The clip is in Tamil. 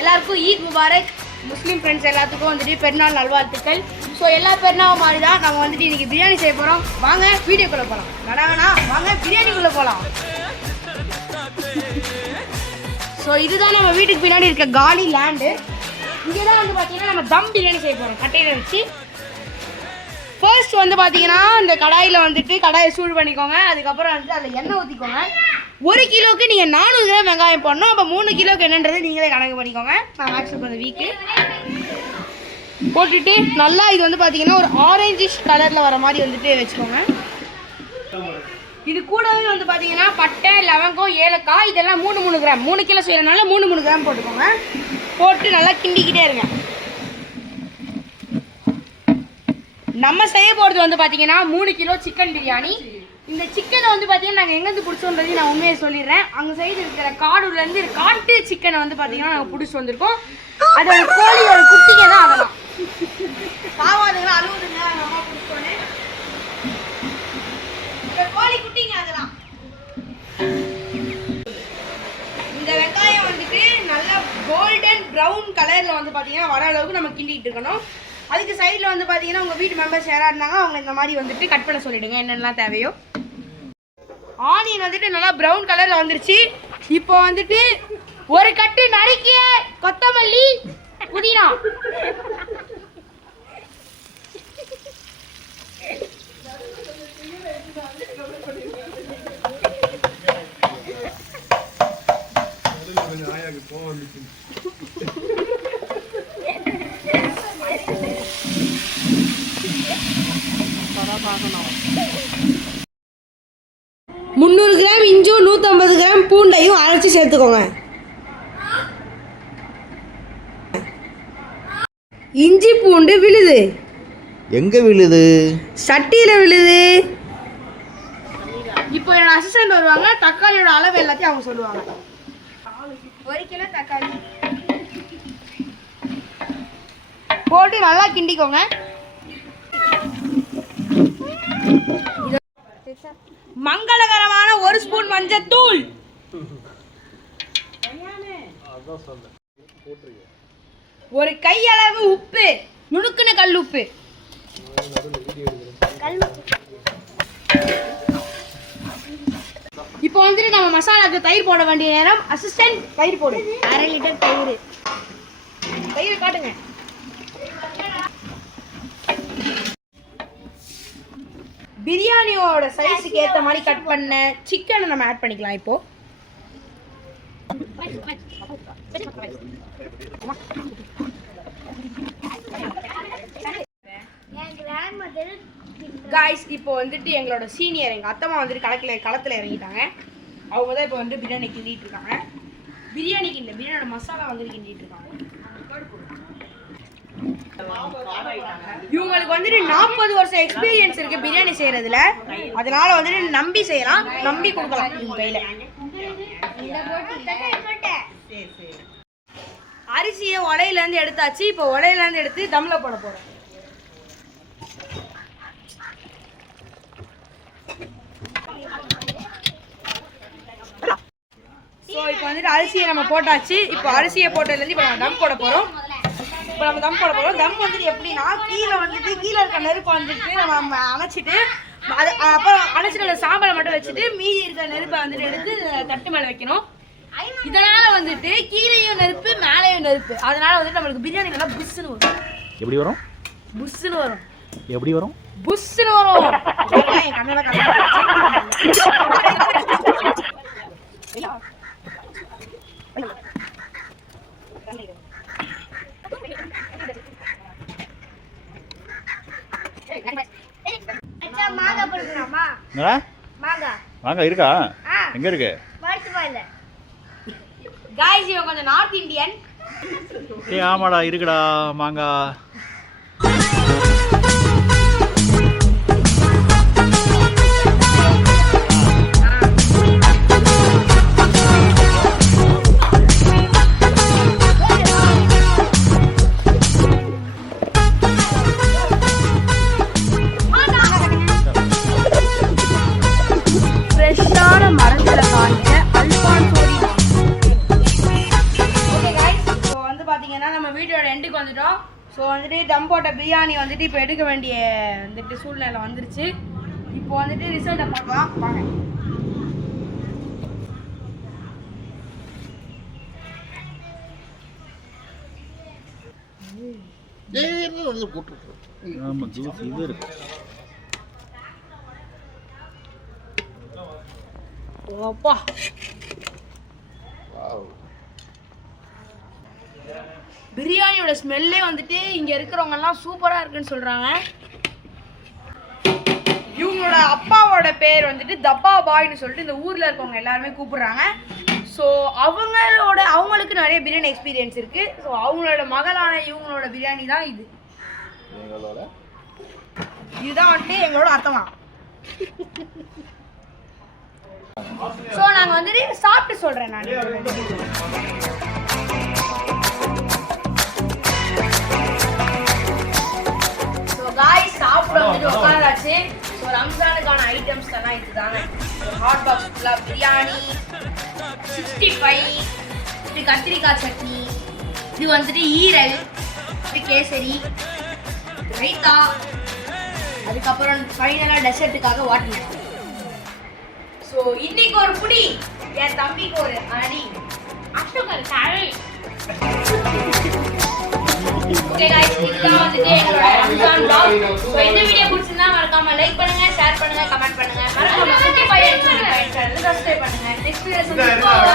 எல்லாருக்கும் ஈத் முபாரக். முஸ்லீம் ஃப்ரெண்ட்ஸ் எல்லாத்துக்கும் வந்துட்டு பெருநாள் நல்வாழ்த்துக்கள். ஸோ எல்லா பெருநாள் மாதிரி தான் நம்ம வந்துட்டு இன்றைக்கி பிரியாணி செய்ய போகிறோம். வாங்க வீடியோக்குள்ளே போகலாம். வேணாங்கண்ணா வாங்க பிரியாணிக்குள்ளே போகலாம். ஸோ இதுதான் நம்ம வீட்டுக்கு பின்னாடி இருக்க காலி லேண்டு. இங்கே தான் வந்து பார்த்தீங்கன்னா நம்ம தம் பிரியாணி செய்ய போகிறோம் கட்டையில் வச்சு. ஃபர்ஸ்ட் வந்து பார்த்தீங்கன்னா இந்த கடாயில் வந்துட்டு கடாயை சூடு பண்ணிக்கோங்க. அதுக்கப்புறம் வந்துட்டு அதில் எண்ணெய் ஊற்றிக்கோங்க. 1 கிலோவுக்கு நீங்கள் 400 கிராம் வெங்காயம் போடணும். அப்போ 3 கிலோவுக்கு என்னன்றது நீங்களே கணக்கு பண்ணிக்கோங்க. நான் மேக்ஸிமம் அந்த வீக்கு போட்டுட்டு நல்லா இது வந்து பார்த்தீங்கன்னா ஒரு ஆரஞ்சிஷ் கலரில் வர மாதிரி வந்துட்டு வச்சுக்கோங்க. இது கூடவே வந்து பார்த்தீங்கன்னா பட்டை, லவங்கம், ஏலக்காய் இதெல்லாம் 3 கிராம் 3 கிலோ செய்யறதுனால 3 கிராம் போட்டுக்கோங்க. போட்டு நல்லா கிண்டிக்கிட்டே இருங்க. நம்ம செய்ய போகிறது வந்து பார்த்தீங்கன்னா 3 கிலோ சிக்கன் பிரியாணி. இந்த சிக்கனை வந்து பார்த்தீங்கன்னா நாங்கள் எங்கேருந்து பிடிச்சோன்றதையும் நான் உண்மையை சொல்லிடுறேன். அங்கே சைடு இருக்கிற காடூர்லேருந்து காட்டு சிக்கனை வந்து பார்த்தீங்கன்னா நாங்கள் பிடிச்சி வந்திருக்கோம். அதோட கோழியோட குட்டிங்க தான் அதெல்லாம் பாவாதுங்களா அழுவுதுங்க. அம்மா பிடிச்சோன்னே கோழி குட்டிங்க அதெல்லாம். இந்த வெங்காயம் வந்துட்டு நல்லா கோல்டன் ப்ரௌன் கலரில் வந்து பார்த்தீங்கன்னா வர அளவுக்கு நம்ம கிண்டிகிட்டு இருக்கணும். அதுக்கு சைடில் வந்து பார்த்தீங்கன்னா உங்கள் வீட்டு மெம்பர்ஸ் யாராக இருந்தாங்க அவங்க இந்த மாதிரி வந்துட்டு கட் பண்ண சொல்லிவிடுங்க என்னென்னலாம் தேவையோ. ஆனியன் வந்துட்டு நல்லா ப்ரௌன் கலரில் வந்துருச்சு. இப்போ வந்துட்டு ஒரு கட்டு நறுக்கிய கொத்தமல்லி, புதினா, முந்நூறு கிராம் இஞ்சும் 150 கிராம் பூண்டையும் அரைச்சி சேர்த்துக்கோங்க. இஞ்சி பூண்டு விழுது. எங்க விழுது? சட்டியில விழுது. இப்போ என்னோட அசிஸ்டன்ட் வருவாங்க. தக்காளியோட அளவு எல்லாத்தையும் அவங்க சொல்லுவாங்க. 1 கிலோ தக்காளி போட்டு நல்லா கிண்டிக்கோங்க. மங்களகரமான 1 ஸ்பூன் மஞ்சத்தூள், ஒரு கையளவு உப்பு, நுணுக்குன கல் உப்பு. இப்போ வந்துட்டு நம்ம மசாலாக்கு தயிர் போட வேண்டிய நேரம். அசிஸ்டன்ட் தயிர் போடு. 1/2 லிட்டர் தயிர். தயிர் காட்டுங்க. பிரியாணியோட சைஸுக்கு ஏற்ற மாதிரி கட் பண்ண சிக்கனை நம்ம ஆட் பண்ணிக்கலாம். இப்போ காய்ஸ் இப்போ வந்துட்டு எங்களோட சீனியர் எங்கள் அத்தம்மா வந்துட்டு களத்தில் இறங்கிட்டாங்க. அவங்க தான் இப்போ வந்துட்டு பிரியாணி கிண்டிட்டு இருக்காங்க. பிரியாணிக்கு இல்லை, பிரியாணியோட மசாலா வந்துட்டு கிண்டிட்டு இருக்காங்க. இவங்களுக்கு வந்துட்டு 40 வருஷம் எக்ஸ்பீரியன்ஸ் இருக்கு பிரியாணி செய்யறதுல. அதனால வந்துட்டு நம்பி செய்யலாம், நம்பி கொடுக்கலாம். இவங்க கையில அரிசியை உலையில இருந்து எடுத்தாச்சு. இப்போ உலையில இருந்து எடுத்து தம்ல போட போறோம். ஸோ இப்போ வந்துட்டு அரிசியை நம்ம போட்டாச்சு. இப்போ அரிசியை போட்டதுலேருந்து இப்போ நம்ம தம் போட போகிறோம். இப்போ நம்ம தம் போட போகிறோம். தம் வந்துட்டு எப்படின்னா கீழே இருக்க நெருப்பை வந்துட்டு நம்ம அணைச்சிட்டு அது அப்புறம் அணைச்சிட்டு சாம்பலை மட்டும் வச்சுட்டு மீதி இருக்கிற நெருப்பை வந்துட்டு எடுத்து தட்டு மேலே வைக்கணும். இதனால வந்துட்டு கீழேயும் நெருப்பு மேலேயும் நெருப்பு. அதனால வந்துட்டு நம்மளுக்கு பிரியாணி நல்லா புஷ்ஷுன்னு வரும். எப்படி வரும்? புஷ்ஷுன்னு வரும். எப்படி வரும்? புஷ்ஷுன்னு வரும். என் கண்ணோட வாங்க இருக்கா? எங்க இருக்கு? गाइस இவங்க கொஞ்சம் நார்த் இந்தியன். ஆமாடா இருக்குடா மாங்கா. வந்துட்டு தம் போட்ட பிரியாணி வந்துட்டு இப்போ எடுக்க வேண்டிய வந்துட்டு சூழ்நிலை வந்துருச்சு. இப்போ வந்துட்டு ரிசல்ட்டை பார்க்கலாம் வாங்க. ஆமாம் ஜூஸ் இது இருக்கு. அப்பா பிரியாணியோட ஸ்மெல்லே வந்துட்டு இங்க இருக்கிறவங்க எல்லாம் சூப்பரா இருக்குன்னு சொல்றாங்க. இவங்களோட அப்பாவோட பேர் வந்துட்டு தப்பா பாய்னு சொல்லிட்டு இந்த ஊர்ல இருக்கவங்க எல்லாருமே கூப்பிடுறாங்க. ஸோ அவங்களுக்கு நிறைய பிரியாணி எக்ஸ்பீரியன்ஸ் இருக்கு. ஸோ அவங்களோட மகளான இவங்களோட பிரியாணி தான் இது. இதுதான் வந்துட்டு எங்களோட அர்த்தமா. ஸோ நாங்கள் வந்துட்டு சாப்பிட்டு சொல்றேன் நான். சாப்பிட வந்துட்டு உட்காந்தாச்சு. ஸோ ரம்ஜானுக்கான ஐட்டம்ஸ் தானே இதுதானே. ஹாட் பாக்ஸ் ஃபுல்லாக பிரியாணி, 65, இது கத்திரிக்காய் சட்னி, இது வந்துட்டு ஈரல், இது கேசரி, ரைத்தா, அதுக்கப்புறம் ஃபைனலாக டெசர்ட்டுக்காக வாட்டர். ஸோ இன்னைக்கு ஒரு புடி, என் தம்பிக்கு ஒரு அடி, அஷ்டகர் தழை. ஓகே गाइस, இதுதான் வந்துட்டு எங்களோட ரம்ஜான் vlog. சோ இந்த வீடியோ பிடிச்சிருந்தா மறக்காம லைக் பண்ணுங்க, ஷேர் பண்ணுங்க, கமெண்ட் பண்ணுங்க. மறக்காம 55 சேனலை சப்ஸ்கிரைப் பண்ணுங்க. நெக்ஸ்ட் வீடியோல சந்திப்போம்.